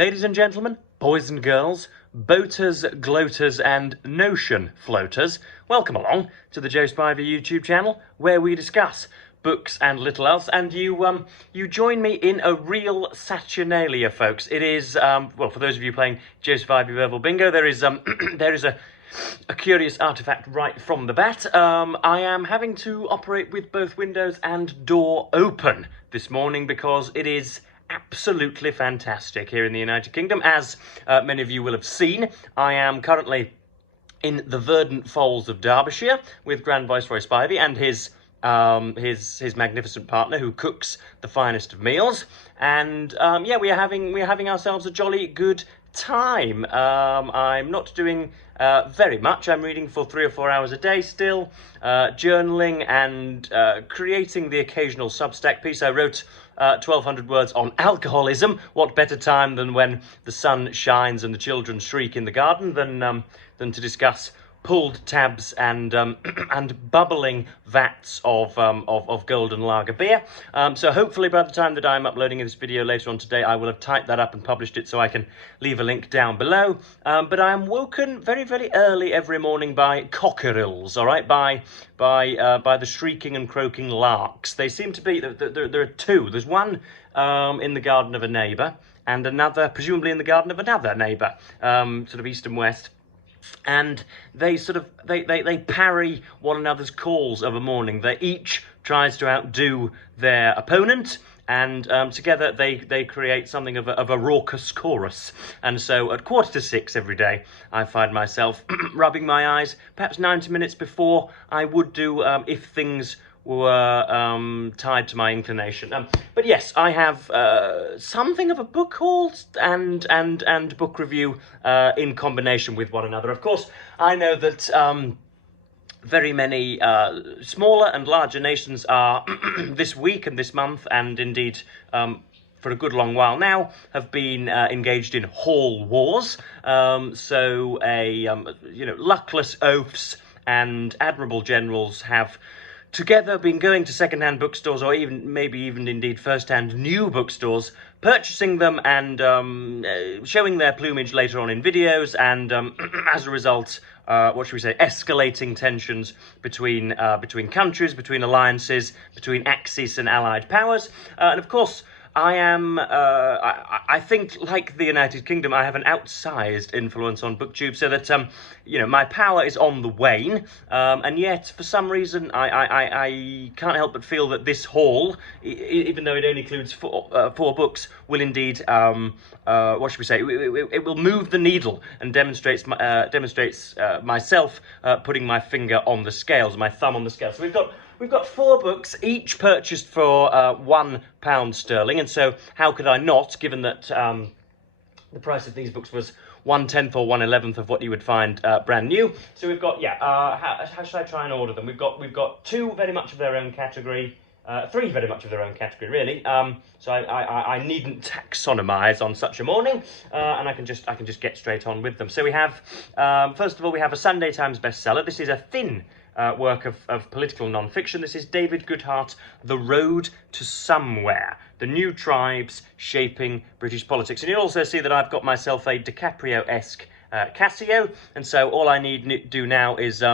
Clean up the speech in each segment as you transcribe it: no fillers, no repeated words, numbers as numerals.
Ladies and gentlemen, boys and girls, boaters, gloaters and notion floaters, welcome along to the Joe Spivey YouTube channel where we discuss books and little else, and you join me in a real Saturnalia, folks. It is, well, for those of you playing Joe Spivey Verbal Bingo, there is a curious artifact right from the bat. I am having to operate with both windows and door open this morning because it is absolutely fantastic here in the United Kingdom. As many of you will have seen, I am currently in the verdant folds of Derbyshire with Grand Viceroy Spivey and his magnificent partner who cooks the finest of meals. And yeah, we are having ourselves a jolly good time. I'm not doing very much. I'm reading for 3 or 4 hours a day still, journaling and creating the occasional Substack piece. I wrote 1,200 words on alcoholism. What better time than when the sun shines and the children shriek in the garden than to discuss pulled tabs and and bubbling vats of golden lager beer. So hopefully by the time that I'm uploading this video later on today, I will have typed that up and published it so I can leave a link down below. But I am woken very, very early every morning by cockerels, all right, by the shrieking and croaking larks. They seem to be, there are two. There's one in the garden of a neighbour and another, presumably in the garden of another neighbour, sort of east and west. And they they parry one another's calls of a morning. They each tries to outdo their opponent, and together they create something of a raucous chorus. And so at 5:45 every day, I find myself rubbing my eyes, perhaps 90 minutes before I would do if things were tied to my inclination. But yes, I have something of a book haul and book review in combination with one another. Of course, I know that very many smaller and larger nations are this week and this month, and indeed for a good long while now, have been engaged in haul wars. So luckless oafs and admirable generals have together been going to second-hand bookstores, or maybe even indeed first-hand new bookstores, purchasing them and showing their plumage later on in videos, and as a result, what should we say, escalating tensions between countries, between alliances, between Axis and allied powers. And of course, I am, I think, like the United Kingdom, I have an outsized influence on BookTube, so that, my power is on the wane, and yet, for some reason, I can't help but feel that this haul, even though it only includes four books, will indeed, what should we say, it will move the needle and demonstrates myself putting my finger on the scales, my thumb on the scales. So we've got 4 books, each purchased for £1 sterling, and so how could I not, given that the price of these books was 1/10 or 1/11 of what you would find brand new. So we've got, how should I try and order them? We've got 2 very much of their own category, 3 very much of their own category, really. So I needn't taxonomize on such a morning, and I can just get straight on with them. So we have, first of all, we have a Sunday Times bestseller. This is a thin work of political non-fiction. This is David Goodhart, The Road to Somewhere, The New Tribes Shaping British Politics. And you'll also see that I've got myself a DiCaprio-esque Casio, and so all I need to do now is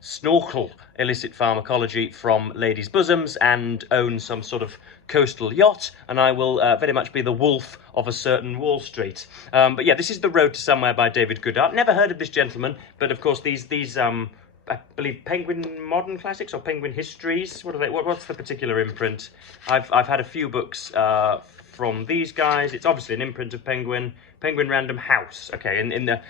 snorkel illicit pharmacology from ladies' bosoms and own some sort of coastal yacht, and I will very much be the wolf of a certain Wall Street. But yeah, this is The Road to Somewhere by David Goodhart. Never heard of this gentleman, but of course these I believe Penguin Modern Classics or Penguin Histories. What are they? What's the particular imprint? I've had a few books from these guys. It's obviously an imprint of Penguin Random House. Okay, in the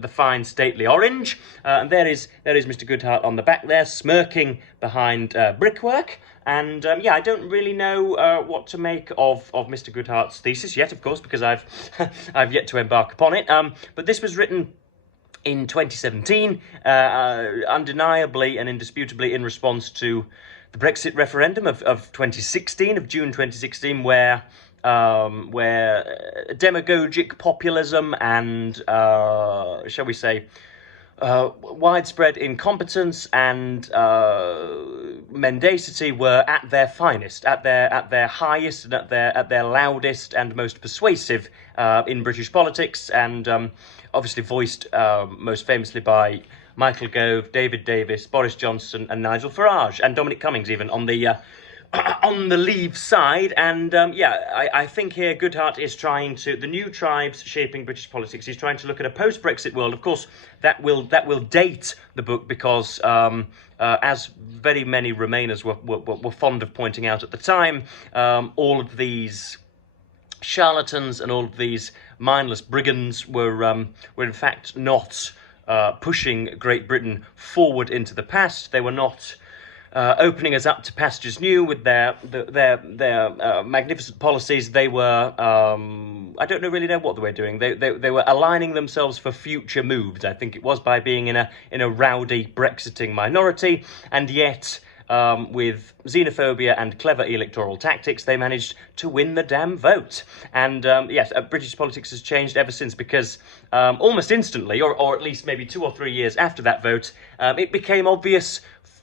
the fine stately orange. And there is Mr. Goodhart on the back there, smirking behind brickwork. And yeah, I don't really know what to make of Mr. Goodhart's thesis yet, of course, because I've I've yet to embark upon it. But this was written in 2017, undeniably and indisputably in response to the Brexit referendum of 2016, of June 2016, where demagogic populism and, shall we say, widespread incompetence and mendacity were at their finest, at their highest, and at their loudest and most persuasive in British politics, and obviously voiced most famously by Michael Gove, David Davis, Boris Johnson, and Nigel Farage, and Dominic Cummings even on the Leave side. And I think here Goodhart is trying to, the new tribes shaping British politics, he's trying to look at a post-Brexit world. Of course, that will date the book, because as very many Remainers were fond of pointing out at the time, all of these charlatans and all of these mindless brigands were in fact not pushing Great Britain forward into the past. They were not opening us up to pastures new with their magnificent policies. They were, I don't really know what they were doing. They were aligning themselves for future moves, I think it was, by being in a rowdy Brexiting minority, and yet with xenophobia and clever electoral tactics, they managed to win the damn vote. And yes, British politics has changed ever since, because almost instantly, or at least maybe 2 or 3 years after that vote, it became obvious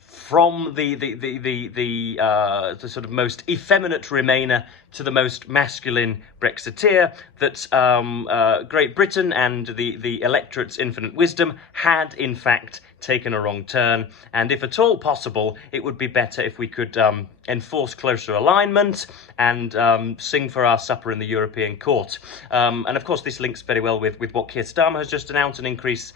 from the sort of most effeminate Remainer to the most masculine Brexiteer that Great Britain and the electorate's infinite wisdom had in fact taken a wrong turn, and if at all possible, it would be better if we could enforce closer alignment and sing for our supper in the European court. And of course, this links very well with what Keir Starmer has just announced, an increased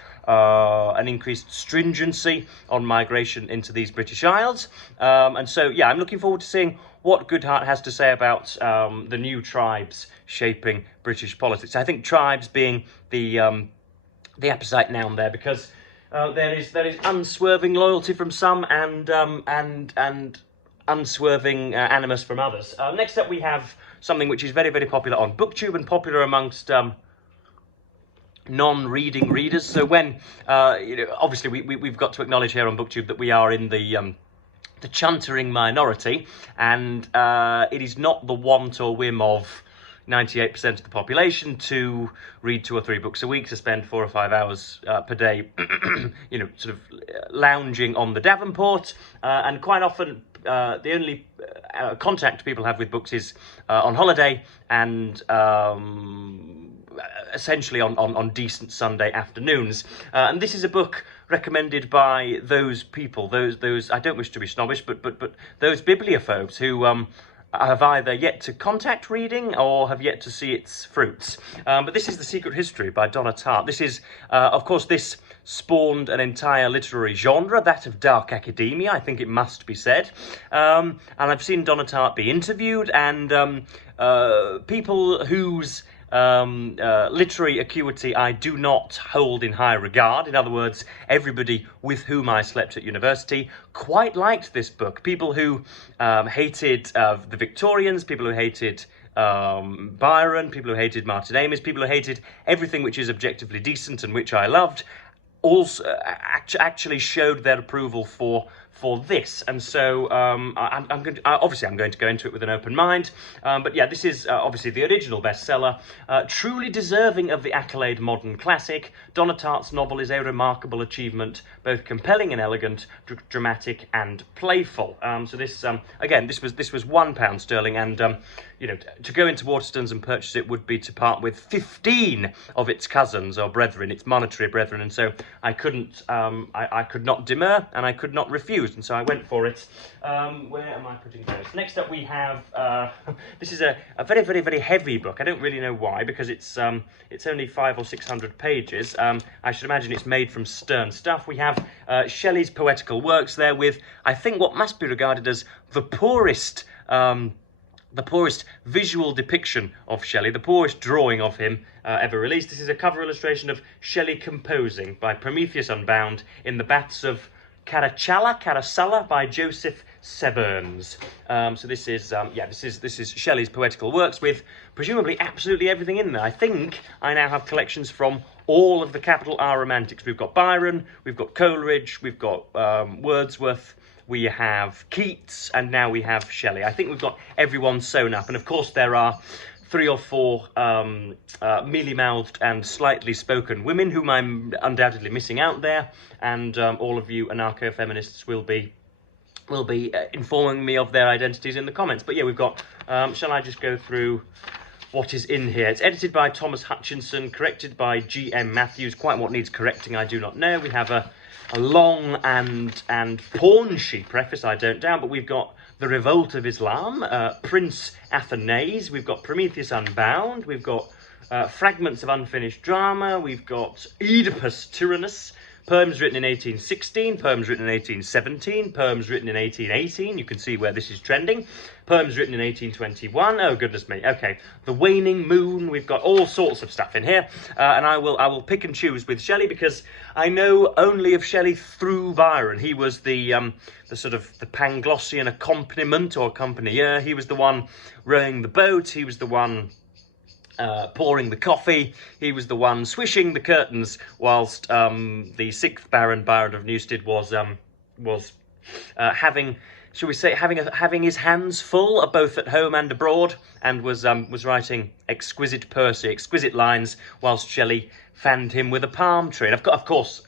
stringency on migration into these British Isles. And so, yeah, I'm looking forward to seeing what Goodhart has to say about the new tribes shaping British politics. I think tribes being the apposite noun there, because there is unswerving loyalty from some and unswerving animus from others. Next up, we have something which is very, very popular on BookTube and popular amongst non-reading readers. So when obviously we've got to acknowledge here on BookTube that we are in the chuntering minority, and it is not the want or whim of 98% of the population to read 2 or 3 books a week, to spend 4 or 5 hours per day, sort of lounging on the Davenport, and quite often the only contact people have with books is on holiday and essentially on decent Sunday afternoons. And this is a book recommended by those people, those I don't wish to be snobbish, but those bibliophobes who have either yet to contact reading or have yet to see its fruits. But this is The Secret History by Donna Tartt. This is, of course, this spawned an entire literary genre, that of dark academia, I think it must be said. And I've seen Donna Tartt be interviewed, and people whose literary acuity I do not hold in high regard. In other words, everybody with whom I slept at university quite liked this book. People who hated the Victorians, people who hated Byron, people who hated Martin Amis, people who hated everything which is objectively decent and which I loved, also actually showed their approval for this. And so I'm going to go into it with an open mind, but yeah, this is obviously the original bestseller, truly deserving of the accolade modern classic. Donna Tartt's novel is a remarkable achievement, both compelling and elegant, dramatic and playful. So this again, this was £1 and to go into Waterstones and purchase it would be to part with 15 of its cousins or brethren, its monetary brethren, and so I couldn't I could not demur and I could not refuse, and so I went for it. Where am I putting those? Next up we have this is a very, very, very heavy book. I don't really know why, because it's only 500 or 600 pages. I should imagine it's made from stern stuff. We have Shelley's poetical works there, with I think what must be regarded as the poorest visual depiction of Shelley, the poorest drawing of him ever released. This is a cover illustration of Shelley composing by Prometheus Unbound in the baths of Caracalla by Joseph Severns. So this is Shelley's poetical works, with presumably absolutely everything in there. I think I now have collections from all of the capital R romantics. We've got Byron, we've got Coleridge, we've got Wordsworth, we have Keats, and now we have Shelley. I think we've got everyone sewn up, and of course there are 3 or 4 mealy-mouthed and slightly spoken women whom I'm undoubtedly missing out there, and all of you anarcho-feminists will be informing me of their identities in the comments. But yeah, we've got, shall I just go through what is in here? It's edited by Thomas Hutchinson, corrected by G.M. Matthews. Quite what needs correcting, I do not know. We have a long and paunchy preface, I don't doubt, but we've got The Revolt of Islam, Prince Athanase, we've got Prometheus Unbound, we've got Fragments of Unfinished Drama, we've got Oedipus Tyrannus, poems written in 1816, poems written in 1817, poems written in 1818, you can see where this is trending, poems written in 1821, oh goodness me, okay, The Waning Moon, we've got all sorts of stuff in here, and I will pick and choose with Shelley, because I know only of Shelley through Byron. He was the sort of the Panglossian accompaniment or accompagnier, he was the one rowing the boat, he was the one pouring the coffee, he was the one swishing the curtains whilst the 6th Baron Byron of Newstead was having, shall we say, having his hands full both at home and abroad, and was writing exquisite Percy, exquisite lines, whilst Shelley fanned him with a palm tree. And of course,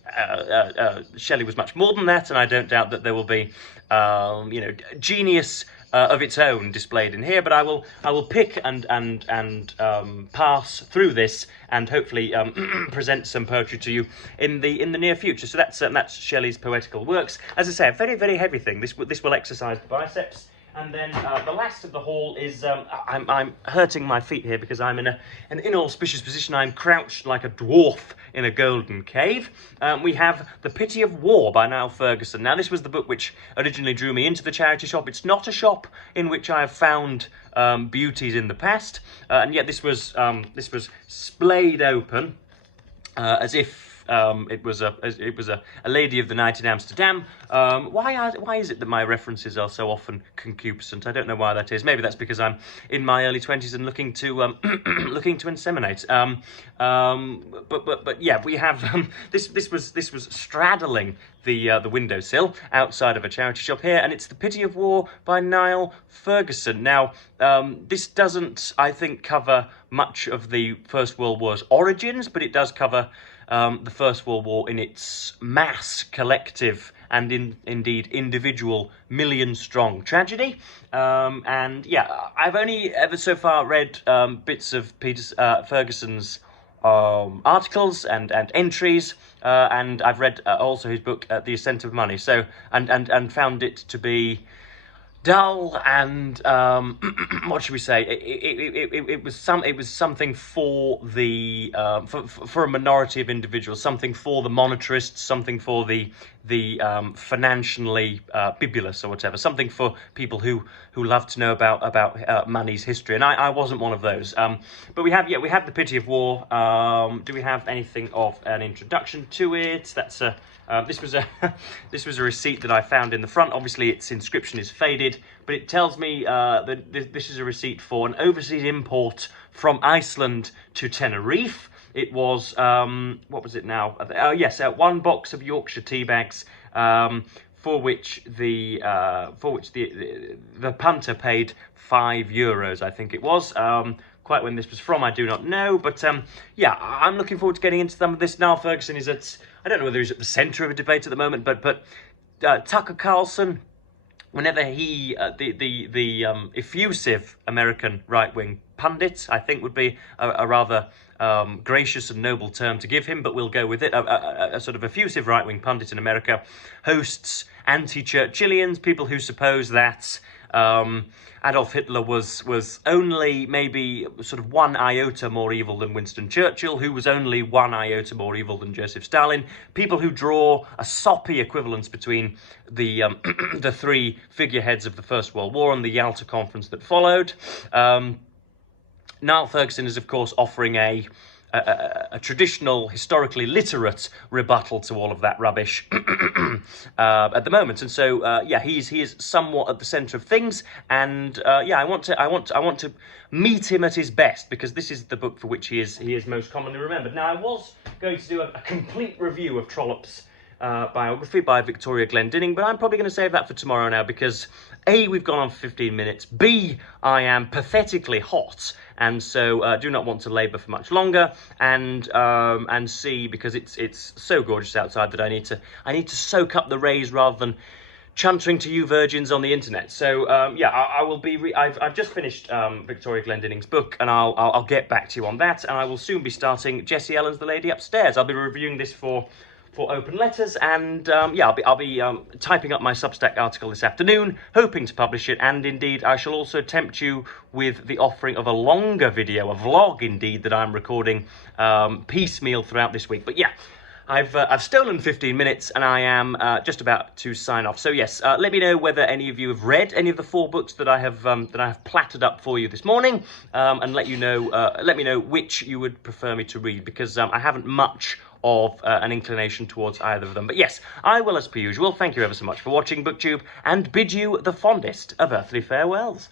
Shelley was much more than that, and I don't doubt that there will be, genius of its own displayed in here, but I will pick and pass through this and hopefully present some poetry to you in the near future. So that's Shelley's poetical works. As I say, a very, very heavy thing. This will exercise the biceps. And then the last of the haul is, I'm hurting my feet here because I'm in an inauspicious position. I'm crouched like a dwarf in a golden cave. We have The Pity of War by Niall Ferguson. Now, this was the book which originally drew me into the charity shop. It's not a shop in which I have found beauties in the past, and yet this was splayed open as if it was a lady of the night in Amsterdam. Why is it that my references are so often concupiscent? I don't know why that is. Maybe that's because I'm in my early 20s and looking to looking to inseminate. But yeah, we have this was straddling the windowsill outside of a charity shop here, and it's The Pity of War by Niall Ferguson. Now, this doesn't, I think, cover much of the First World War's origins, but it does cover the First World War in its mass, collective, and indeed individual million-strong tragedy. And yeah, I've only ever so far read bits of Ferguson's articles and entries, and I've read also his book The Ascent of Money. So and found it to be dull and what should we say? It was something for the for a minority of individuals, something for the monetarists, something for the financially bibulous or whatever, something for people who love to know about money's history. And I wasn't one of those. But we have The Pity of War. Do we have anything of an introduction to it? That's a this was a receipt that I found in the front. Obviously, its inscription is faded, but it tells me that this is a receipt for an overseas import from Iceland to Tenerife. It was what was it now? Yes, 1 box of Yorkshire tea bags, for which the punter paid €5, I think it was. Quite when this was from, I do not know, but yeah, I'm looking forward to getting into some of this. Niall Ferguson is at, I don't know whether he's at the centre of a debate at the moment, but Tucker Carlson, whenever he, the effusive American right-wing pundit, I think would be a rather gracious and noble term to give him, but we'll go with it, a sort of effusive right-wing pundit in America hosts anti-Churchillians, people who suppose that Adolf Hitler was only maybe sort of 1 iota more evil than Winston Churchill, who was only 1 iota more evil than Joseph Stalin. People who draw a soppy equivalence between the the 3 figureheads of the First World War and the Yalta Conference that followed. Niall Ferguson is, of course, offering a traditional, historically literate rebuttal to all of that rubbish at the moment, and so yeah, he is somewhat at the centre of things, and yeah, I want to meet him at his best, because this is the book for which he is most commonly remembered. Now, I was going to do a complete review of Trollope's biography by Victoria Glendinning, but I'm probably going to save that for tomorrow now, because A, we've gone on for 15 minutes, B, I am pathetically hot, and so do not want to labour for much longer, and C, because it's so gorgeous outside that I need to soak up the rays rather than chuntering to you virgins on the internet. So yeah, I will be. I've just finished Victoria Glendinning's book, and I'll get back to you on that. And I will soon be starting Jessie Ellen's The Lady Upstairs. I'll be reviewing this for Open Letters, and yeah, I'll be typing up my Substack article this afternoon, hoping to publish it. And indeed, I shall also tempt you with the offering of a longer video, a vlog indeed, that I'm recording piecemeal throughout this week. But yeah. I've stolen 15 minutes, and I am just about to sign off. So yes, let me know whether any of you have read any of the 4 books that I have plattered up for you this morning, and let me know which you would prefer me to read, because I haven't much of an inclination towards either of them. But yes, I will, as per usual, thank you ever so much for watching BookTube, and bid you the fondest of earthly farewells.